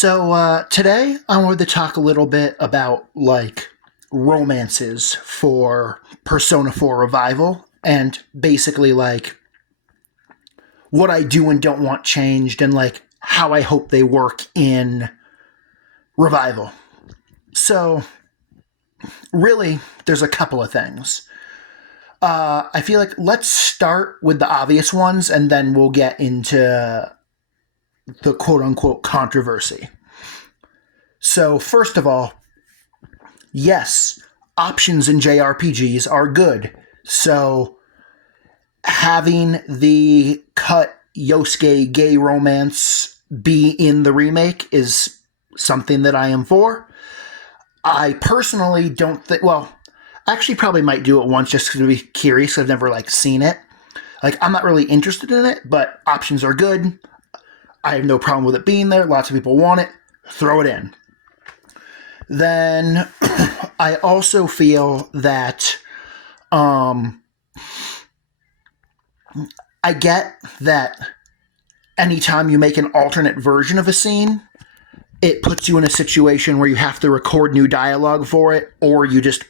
Today I wanted to talk a little bit about like romances for Persona 4 Revival and basically like what I do and don't want changed and like how I hope they work in Revival. So, really, there's a couple of things. I feel like let's start with the obvious ones and then we'll get into the quote unquote controversy. So, first of all, yes, options in JRPGs are good. So, having the cut Yosuke gay romance be in the remake is something that I am for. I personally don't think, well, I actually probably might do it once just to be curious. I've never like seen it. Like, I'm not really interested in it, but options are good. I have no problem with it being there. Lots of people want it. Throw it in. Then I also feel that I get that anytime you make an alternate version of a scene, it puts you in a situation where you have to record new dialogue for it, or you just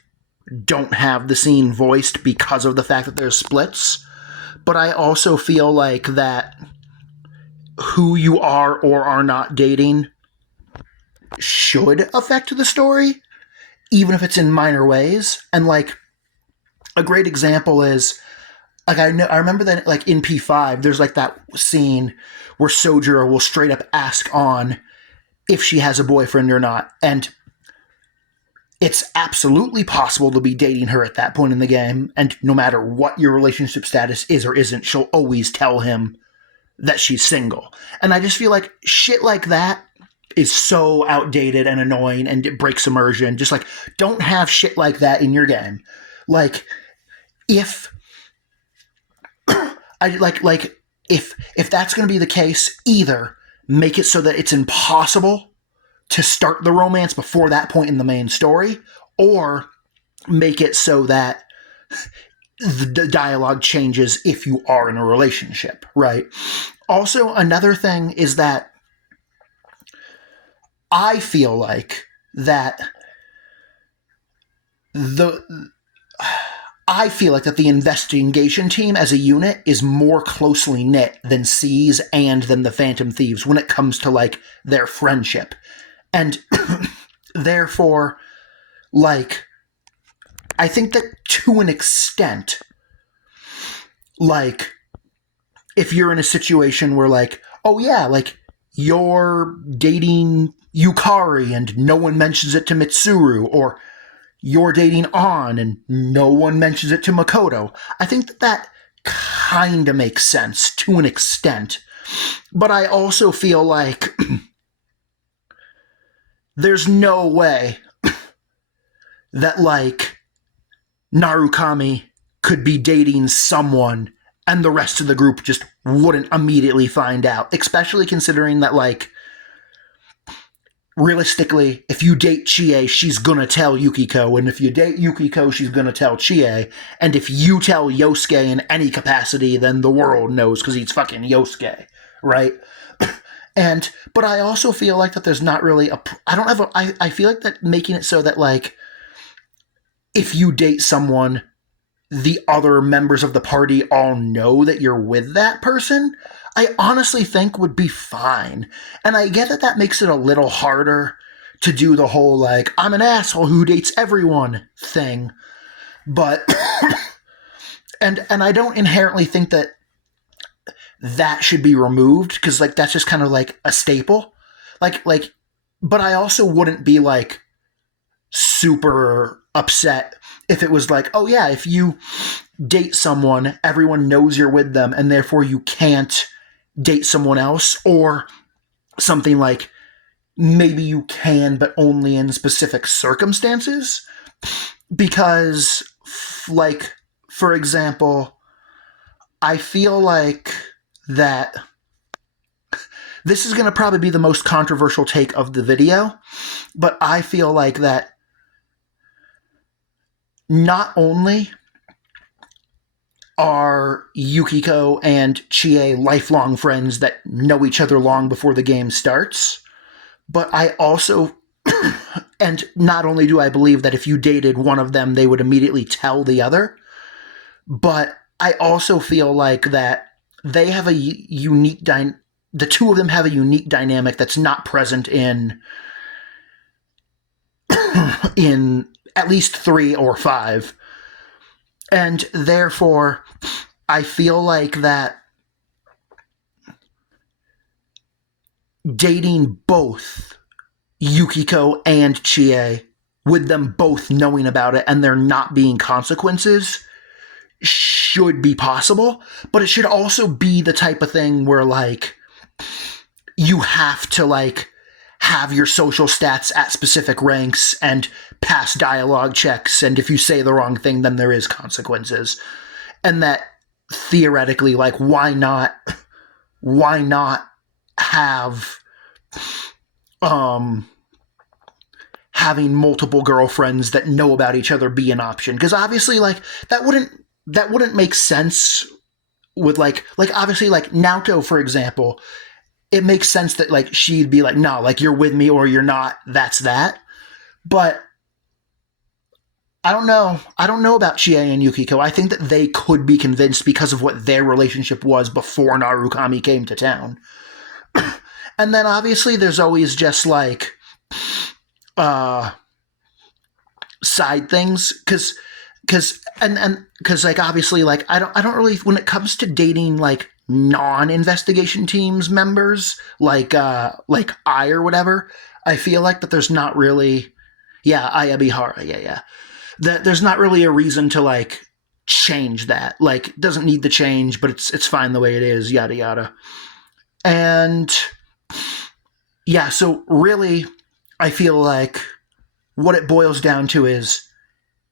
don't have the scene voiced because of the fact that there's splits. But I also feel like that who you are or are not dating should affect the story, even if it's in minor ways. And like a great example is like I remember that like in P5 there's like that scene where Sojiro will straight up ask Ann if she has a boyfriend or not, and it's absolutely possible to be dating her at that point in the game, and no matter what your relationship status is or isn't, she'll always tell him that she's single. And I just feel like shit like that is so outdated and annoying, and it breaks immersion. Just like, don't have shit like that in your game. Like, if if that's going to be the case, either make it so that it's impossible to start the romance before that point in the main story, or make it so that the dialogue changes if you are in a relationship, right? Also, another thing is that I feel like that the the investigation team as a unit is more closely knit than C's and than the Phantom Thieves when it comes to like their friendship. And therefore, like, I think that to an extent, like, if you're in a situation where like, oh yeah, like you're dating Yukari and no one mentions it to Mitsuru, or you're dating Ann and no one mentions it to Makoto, I think that that kind of makes sense to an extent. But I also feel like there's no way that like Narukami could be dating someone and the rest of the group just wouldn't immediately find out, especially considering that like realistically, if you date Chie, she's gonna tell Yukiko, and if you date Yukiko, she's gonna tell Chie, and if you tell Yosuke in any capacity, then the world knows because he's fucking Yosuke, right? But I also feel like that there's not really I feel like that making it so that like if you date someone, the other members of the party all know that you're with that person, I honestly think would be fine. And I get that that makes it a little harder to do the whole, like, I'm an asshole who dates everyone thing. But, and I don't inherently think that that should be removed, because, like, that's just kind of, like, a staple. But I also wouldn't be, like, super upset if it was like, oh yeah, if you date someone, everyone knows you're with them, and therefore you can't date someone else, or something like maybe you can, but only in specific circumstances. Because, like, for example, I feel like that this is going to probably be the most controversial take of the video, but I feel like that not only are Yukiko and Chie lifelong friends that know each other long before the game starts, But I also, and not only do I believe that if you dated one of them, they would immediately tell the other, but I also feel like that they have a unique the two of them have a unique dynamic that's not present in at least 3 or 5. And therefore, I feel like that dating both Yukiko and Chie, with them both knowing about it and there not being consequences, should be possible. But it should also be the type of thing where, like, you have to, like, have your social stats at specific ranks and pass dialogue checks, and if you say the wrong thing, then there is consequences. And that theoretically, like, why not have having multiple girlfriends that know about each other be an option? Because obviously, like, that wouldn't make sense with like obviously, like, Naoto, for example, it makes sense that, like, she'd be like, no, like, you're with me or you're not, that's that. But I don't know about Chie and Yukiko. I think that they could be convinced because of what their relationship was before Narukami came to town. And then obviously there's always just, like, side things, because like, obviously, like, I don't really, when it comes to dating, like, non-investigation teams members, like I or whatever, I feel like that there's not really, Ayabihara, that there's not really a reason to, like, change that. Like, it doesn't need to change, but it's fine the way it is, yada yada. And yeah, so really, I feel like what it boils down to is,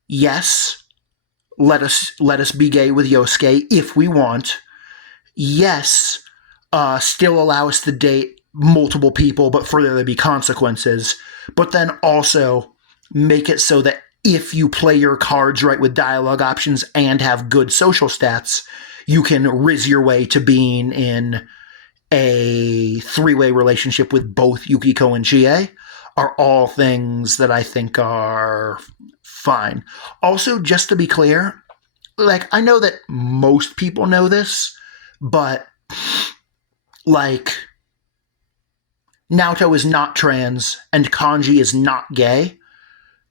yes, let us be gay with Yosuke if we want. Yes, still allow us to date multiple people, but for there to be consequences. But then also make it so that if you play your cards right with dialogue options and have good social stats, you can riz your way to being in a 3-way relationship with both Yukiko and Chie, are all things that I think are fine. Also, just to be clear, like, I know that most people know this, but, like, Naoto is not trans and Kanji is not gay,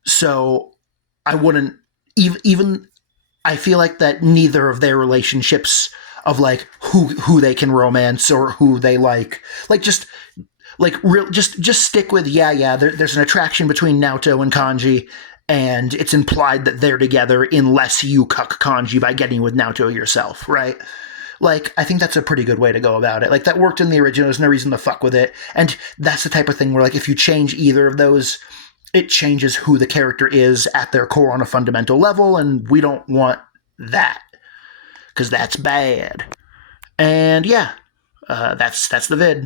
so I wouldn't even I feel like that neither of their relationships of, like, who they can romance or who they like just, like, just stick with there's an attraction between Naoto and Kanji, and it's implied that they're together unless you cuck Kanji by getting with Naoto yourself, right? Like, I think that's a pretty good way to go about it. Like, that worked in the original. There's no reason to fuck with it. And that's the type of thing where, like, if you change either of those, it changes who the character is at their core on a fundamental level, and we don't want that, because that's bad. And yeah, that's the vid.